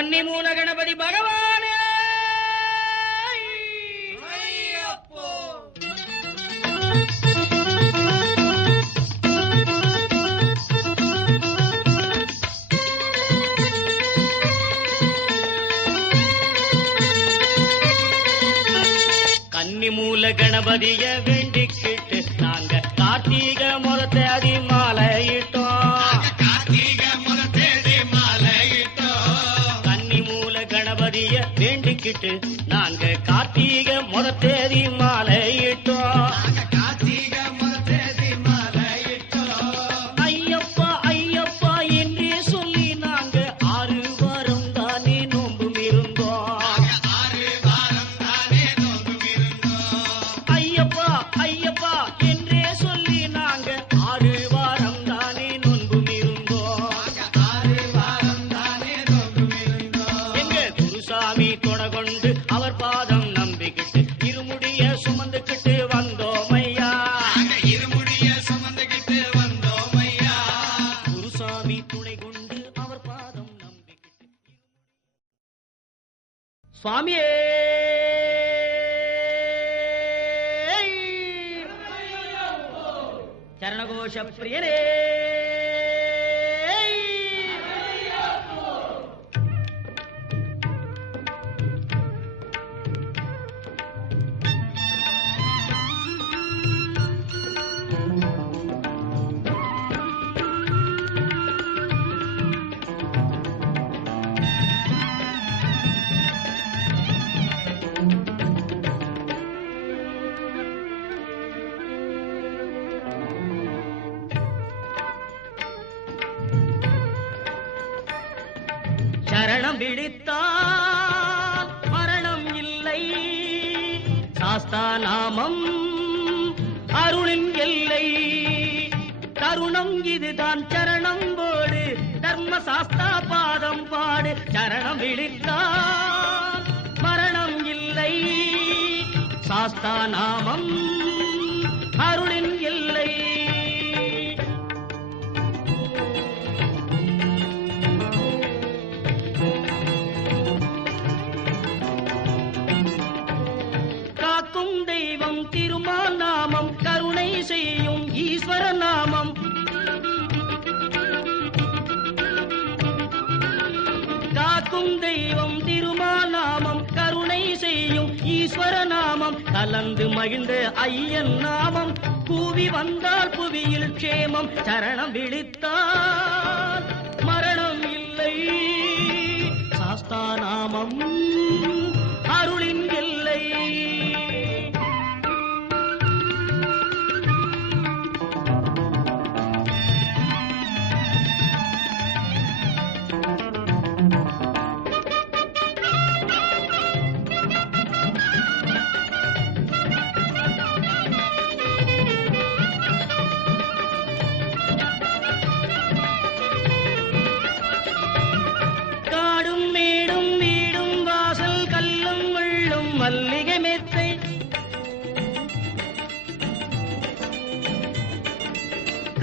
கன்னிமூல கணபதி பகவானே கன்னிமூல கணபதிய வேண்டிக்கிட்டு நாங்க கார்த்திக முறத்தேதி மாலையிட்டோம். கன்னிமூல கணபதிய வேண்டிக்கிட்டு நாங்க கார்த்திக முறத்தேதி மாலையிட்டோம். ஐயப்பா ஐயப்பா என்றே சொல்லி நாங்க 6 வாரம் தானே நோம்பும் இருந்தோம். ஐயப்பா ஐயப்பா என்றே சொல்லி நாங்க 6 வாரம் தானே நோன்பும் இருந்தோம். எங்க குருசாமி கொடை கொண்டு அவர் பாதம் நம்பிக்கிட்டு இருமுடிய சுமந்துக்கிட்டு வந்தோம் ஐயா. குருசாமி துணை கொண்டு அவர் பாதம் நம்பிக்கிட்டு சுவாமியே சரணகோஷ பிரியரே சரணம் விழித்தால் மரணம் இல்லை. சாஸ்தா நாமம் அருளின் எல்லை. தருணம் இதுதான் சரணம் போடு தர்ம சாஸ்தா பாதம் பாடு. சரணம் விழித்தால் மரணம் இல்லை. சாஸ்தா நாமம் அருளின் எல்லை. காக்கும் தெய்வம் திருமால் நாமம் கருணை செய்யும் ஈஸ்வர நாமம். காக்கும் தெய்வம் திருமால் நாமம் கருணை செய்யும் ஈஸ்வர நாமம். கலந்து மகிழ்ந்த ஐயன் நாமம் கூவி வந்தால் புவியில் க்ஷேமம். சரணம் விழித்தால் மரணம் இல்லை. சாஸ்தா நாமம் அருளின் எல்லை. காடும் மேடும் வீடும் வாசல் கல்லும் முள்ளும் மல்லிகை மெத்தை.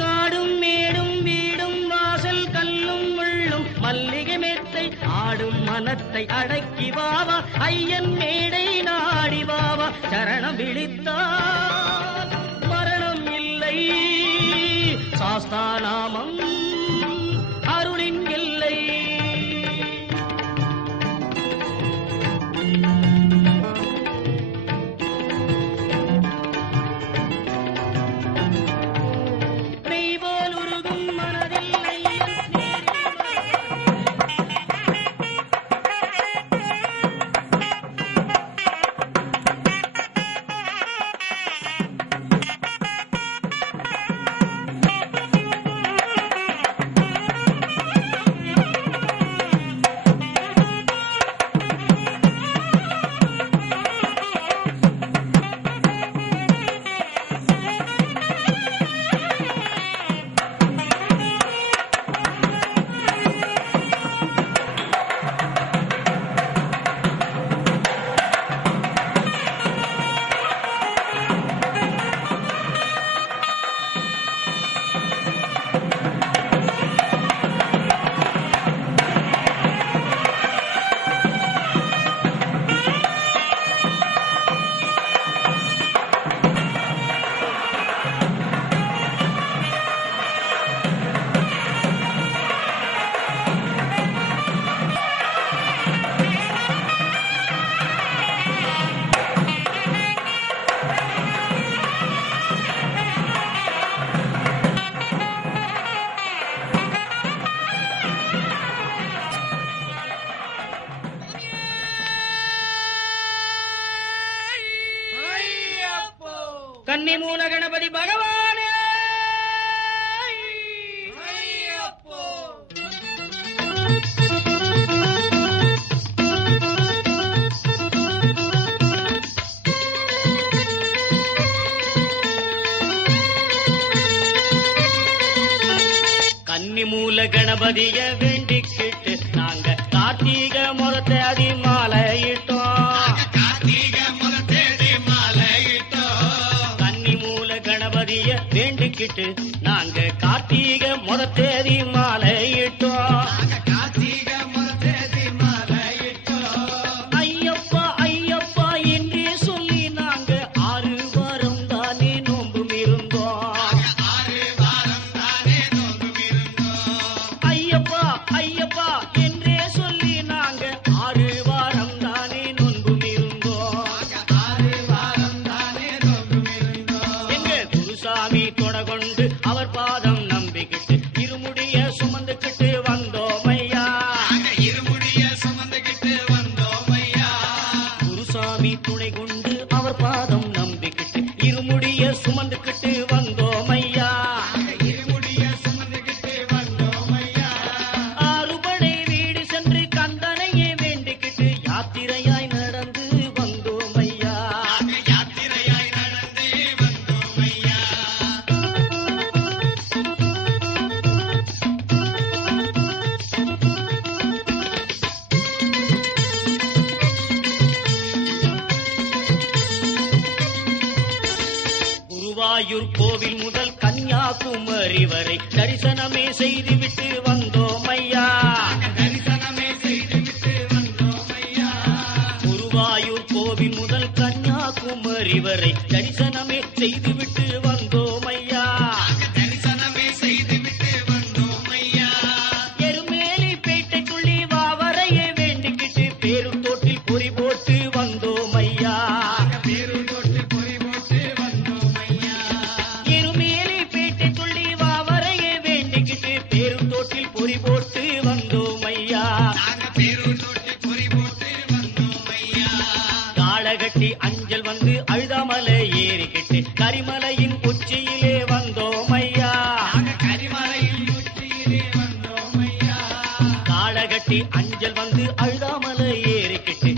காடும் மேடும் வீடும் வாசல் கல்லும் முள்ளும் மல்லிகை மெத்தை. ஆடும் மனத்தை அடக்கி வாவா ஐயன் மேடை நாடி வாவா. சரணம் விழித்தால் மரணம் இல்லை. சாஸ்தா நாமம் அருளின் எல்லை. நெய் போல் உருகும் மனதில் ஐயன் கன்னிமூல கணபதி பகவானே கன்னிமூல கணபதிய வேண்டிக்கிட்டு நாங்க கார்த்திகை முறத்தேதி மாலையிட்டோம். கன்னிமூல கணபதிய வேண்டிக்கிட்டு நாங்க கார்த்திகை முறத்தேதி மாலையிட்டோம். ஐயப்பா ஐயப்பா என்று சொல்லி நாங்க 6 வாரம் தானே நோன்பும் இருந்தோம். ஐயப்பா ஐயப்பா என்றே சொல்லி நாங்க 6 வாரம் தானே நோன்பும் இருந்தோம். எங்க குருசாமி கொண்டு அவர் பாதம் நம்பிக்கிட்டு இருமுடிய சுமந்துக்கிட்டு வந்தோம் ஐயா. குருசாமி துணை கொண்டு அவர் பாதம் நம்பிக்கிட்டு இருமுடிய சுமந்துக்கிட்டு வந்தோம் ஐயா. ஆறுபடை வீடு சென்று கந்தனையே வேண்டிக்கிட்டு யாத்திரையாய் நடந்து வந்தோம் ஐயா. குருவாயூர் கோவில் முதல் கன்னியாகுமரி வரை தரிசனமே செய்துவிட்டு வந்தோம் ஐயா. குருவாயூர் கோவில் முதல் கன்னியாகுமரி வரை தரிசனமே செய்துவிட்டு வந்தோம் ஐயா. எருமேலி பேட்டைக்குள்ளி வாவரையை வேண்டிக்கிட்டு பேரும் தோட்டில் பொறி போட்டு வந்தோம் ஐயா. எருமேலி பேட்டைக்குள்ளி வாவரையை வேண்டிக்கிட்டு பேரும் தோட்டில் பொறி போட்டு வந்தோம் ஐயா. காளகட்டி அஞ்சல் வந்து அழுதாமலை ஏறிக்கிட்டு கரிமலையின் உச்சியிலே வந்தோம் ஐயா. காளகட்டி அஞ்சல் வந்து அழுதாமலை ஏறிக்கிட்டு